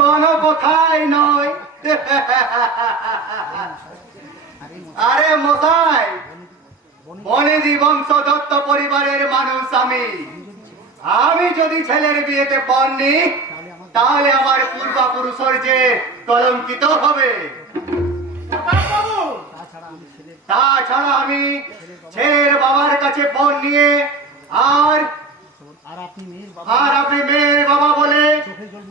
কোনো কোথায় নয়। আরে মশাই, বনেদি বংশ দত্ত পরিবারের মানুষ আমি যদি ছেলের বিয়েতে পণ নিই তাহলে আমার পূর্বপুরুষের যে কলঙ্কিত হবে। তাছাড়া আমি ছেলের বাবার কাছে পণ নিয়ে আর আপনি মেয়ের বাবা বলে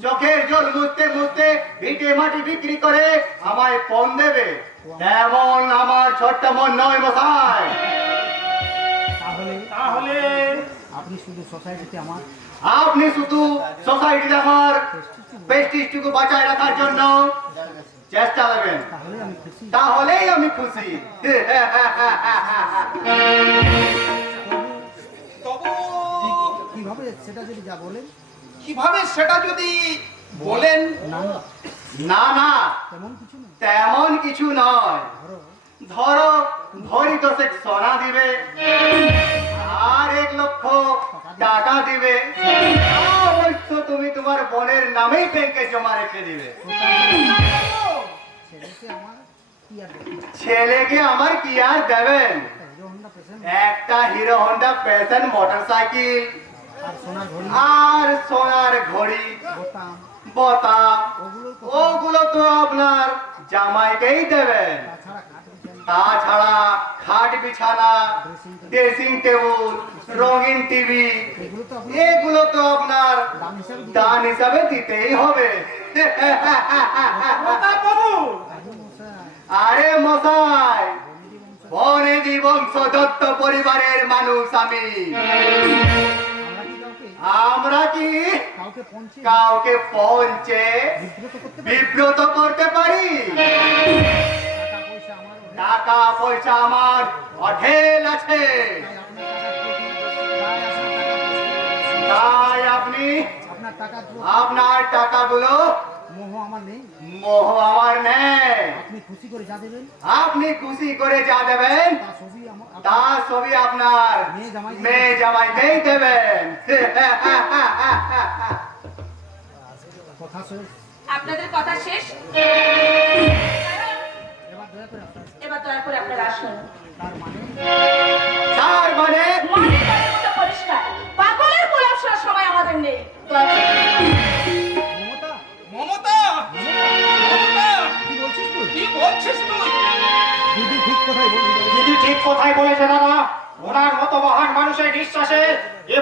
চোখের জল মুছতে মুছতে ভিটে মাটি বিক্রি করে আমায় পণ দেবে, তেমন আমার ছোট্ট মন নয় মশাই। তাহলে আপনি শুধু সোসাইটিতে আমার প্রেস্টিজটুকু বাঁচায় রাখার জন্য চেষ্টা করবেন, তাহলেই আমি খুশি। কিভাবে সেটা যদি বলেন। না না, তেমন কিছু নয়। ধরো ভরি 10 সোনা দিবে আর 1 লক্ষ টাকা দিবে, অবশ্য তুমি তোমার বোনের নামেই ব্যাংকে জমা রেখে দিবে। ছেলেকে আমার কি আর দেবেন? একটা হিরো হন্ডা প্যাশন মোটরসাইকেল আর সোনার ঘড়ি বোতাম, ওগুলো তো আপনার জামাইকেই দেবেন। তাছাড়া খাট বিছানা, ড্রেসিং টেবিল, রঙিন টিভি, এগুলো তো আপনার দান হিসাবে দিতেই হবে। আরে মশাই, বনেদি বংশ দত্ত পরিবারের মানুষ আমরা কি কাউকে পৌঁছে বিব্রত করতে পারি? টাকা পয়সা আমার অঢেল আছে, তাই আপনি আপনার টাকাগুলো মোহ আমার নেই। আপনি খুশি করে যা দেবেন তার ছবি আপনার মেয়ে জামাইকেই দেবেন। আপনাদের কথা শেষ, এবার দয়া করে আপনারা আসুন। তার মানে পরিষ্কার, পাগলের গোলাপ শোনার সময় আমাদের নেই। মমতা, কি বলছিস তুই? দিদি ঠিক কথাই বলেছে দাদা। ওনার মতো মহান মানুষের নিঃশ্বাসে এ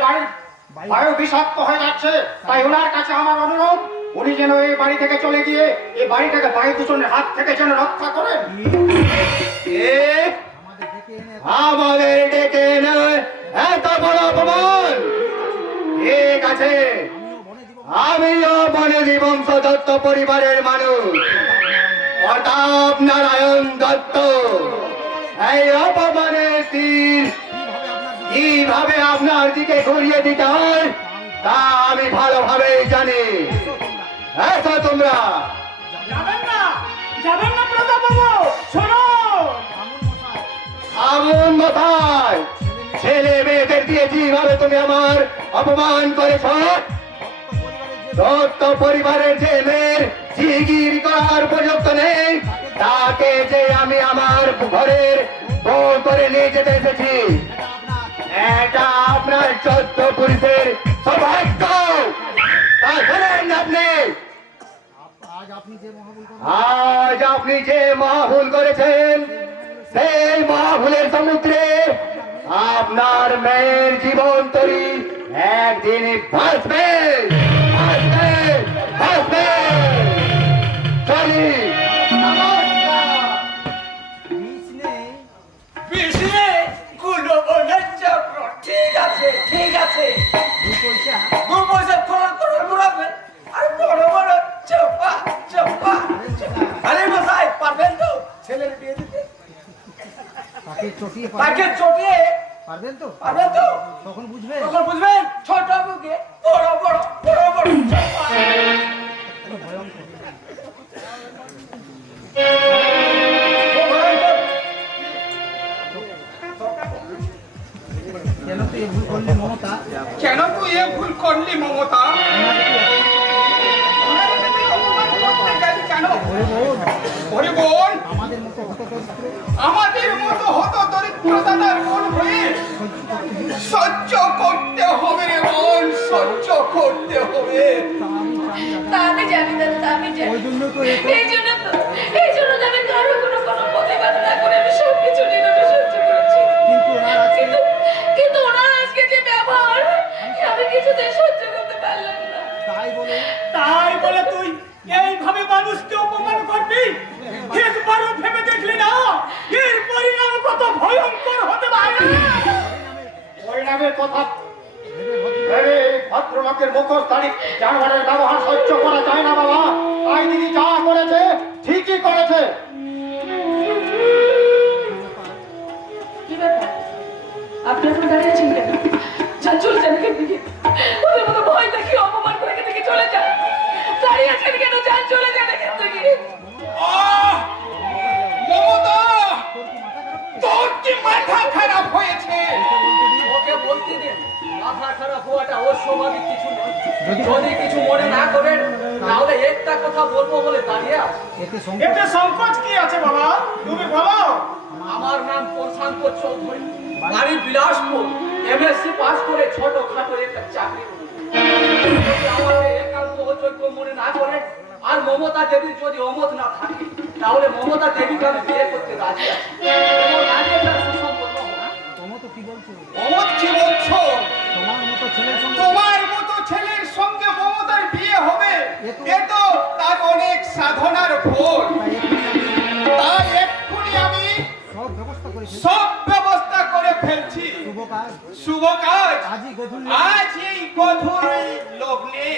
বায়ু বিষাক্ত হয়ে যাচ্ছে, তাই ওনার কাছে আমার অনুরোধ, উনি যেন এই বাড়ি থেকে চলে গিয়ে এই বাড়িটাকে বায়ু দূষণের হাত থেকে যেন রক্ষা করেন। আমাদের ডেকে এনে এত বড় অপমান! ঠিক আছে, আমিও বনেদি বংশ দত্ত পরিবারের মানুষ, প্রতাপ নারায়ণ দত্ত। এই অপমানের তীর কিভাবে আপনার দিকে ঘুরিয়ে দিতে হয় তা আমি ভালোভাবেই জানি। এসো তোমরা। যাবেন না প্রতাপ বাবু, শোনো। আমন মশাই, ছেলে মেয়েদের দিয়ে যেভাবে তুমি আমার অপমান করেছ, দত্ত পরিবারের যে মেয়ের জিগির করার উপযুক্ত নেই তাকে যে আমি আমার ঘরের বউ করে নিয়ে যেতে এসেছি, এটা আপনার 14 পুরুষের সৌভাগ্য। তা জানেন আপনি? আজ আপনি যে মহাভুল করেছেন, সেই মহাভুলের সমুদ্রে আপনার মেয়ের জীবন তরি একদিন ভাসবে, ভাসবে, ভাসবে। চলি। ঠিক আছে, ঠিক আছে। 2 পয়সা খরচ করে ঘুরাবেন আর বড় বড় চোপা চোপা। আরে মশাই, পারবেন তো ছেলের বিয়ে দিতে? তাকে চটিয়ে পারবেন তো? তখন বুঝবেন ছোট বুকে বড় বড় বড় বড় চোপা। কেন তুই ভুল করলি মমতা? কেন তুই এ ভুল করলি মমতা? আমাদের মতো হতো দরিদ্রতার মন হয়ে সহ্য করতে হবে রে মন, সহ্য করতে হবে। তা আমি জানি দাদা, তা আমি জানি। ওই জন্য তো এই জন্য তো আমি কারো কোনো প্রতিবাদ না করে আমি সবকিছু নীরবে সহ্য করেছি। কিন্তু ওনার আজকে যে ব্যবহার, আমি কিছুতেই সহ্য করতে পারলাম না। তাই বলে তুই এইভাবে মানুষকে অপমান করবি? একবারও ভেবে দেখলি না এর পরিণাম কত ভয়ঙ্কর হতে পারে? পরিণামের কথা ভেবে ভদ্রলোকের মুখোশধারী জানোয়ারের ব্যবহার সহ্য করা যায় না বাবা। তাই দিদি যা করেছে ঠিকই করেছে। কি ব্যাপার? আপনি এখন দাঁড়িয়েছেন কেন? যান, চলে যান এখান থেকে। ওদের মতো ভয় দেখিয়ে অপমান করে এখান থেকে চলে যান। দাঁড়িয়ে আছেন কেন? যান, চলে যান এখান থেকে। আহ! মমতা, তোর কি মাথা খারাপ হয়েছে? ওকে বলতে দিন, মাথা খারাপ হওয়াটা ওর স্বাভাবিক কিছু নয়। যদি কিছু মনে না করেন তাহলে একটা কথা বলবো বলে দাঁড়িয়ে আছে। এতে সংকোচ কি আছে বাবা, তুমি বলো। আমার নাম প্রশান্ত চৌধুরী, বাড়ি বিলাসপুর। এমএসসি পাস করে ছোটখাটো একটা চাকরি করি। যদি আমাকে একান্ত অযোগ্য মনে না করে আর মমতা দেবীর যদি অমত না থাকে তাহলে মমতা দেবীকে আমি বিয়ে করতে রাজি আছি। এবং আগে তার সুসম্পন্ন হোক। কি বলছো? মমত কি বলছো? তোমার মতো ছেলের সঙ্গে তোমার মতো ছেলের সঙ্গে মমতার বিয়ে হবে, এ তো তার অনেক সাধনার ফল। তাই এক্ষুনি আমি সব ব্যবস্থা করেছে। সব ব্যবস্থা করে ফেলছি। শুভ কাজ শুভ কাজ আজই গধূলি আজ এই গধুর লগ্নে।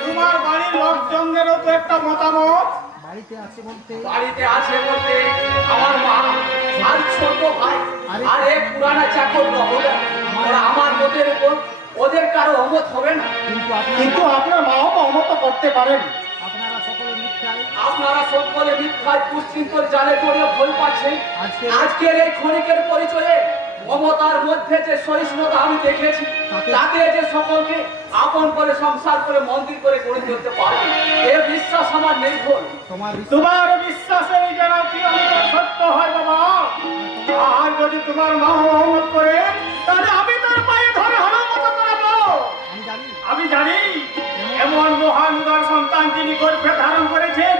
তোমার বাড়ির লোকজনেরও তো একটা মতামত। বাড়িতে আছে বলতে বাড়িতে আছে বলতে আমার মা আর ছোট ভাই আর এক পুরানা চাকর রহলে আমার মতের উপর ওদের কারো অমত হবে না। কিন্তু আপনার মাও অমত করতে পারেন। আপনারা সকলে মিথ্যায় আপনারা সকলে মিথ্যায় কুশ্চিন্তর জালে জড়িয়ে ভুল পাচ্ছেন। আজকের এই ক্ষণিকের পরিচয়ে মমতার মধ্যে যে সহিষ্ণুতা আমি দেখেছি তাতে যে সকলকে আপন করে সংসার করে মন্দির করে গড়ে তুলতে পারবে এ বিশ্বাস আমার নির্ভর। তোমার বিশ্বাসের যেন চিরন্তন সত্য হয় বাবা। আর যদি তোমার মা অমত করে তাহলে আমি তার পায়ে ধরে হলো মতো করাবো। আমি জানি এমন মহান উদার সন্তান যিনি গর্ভে ধারণ করেছেন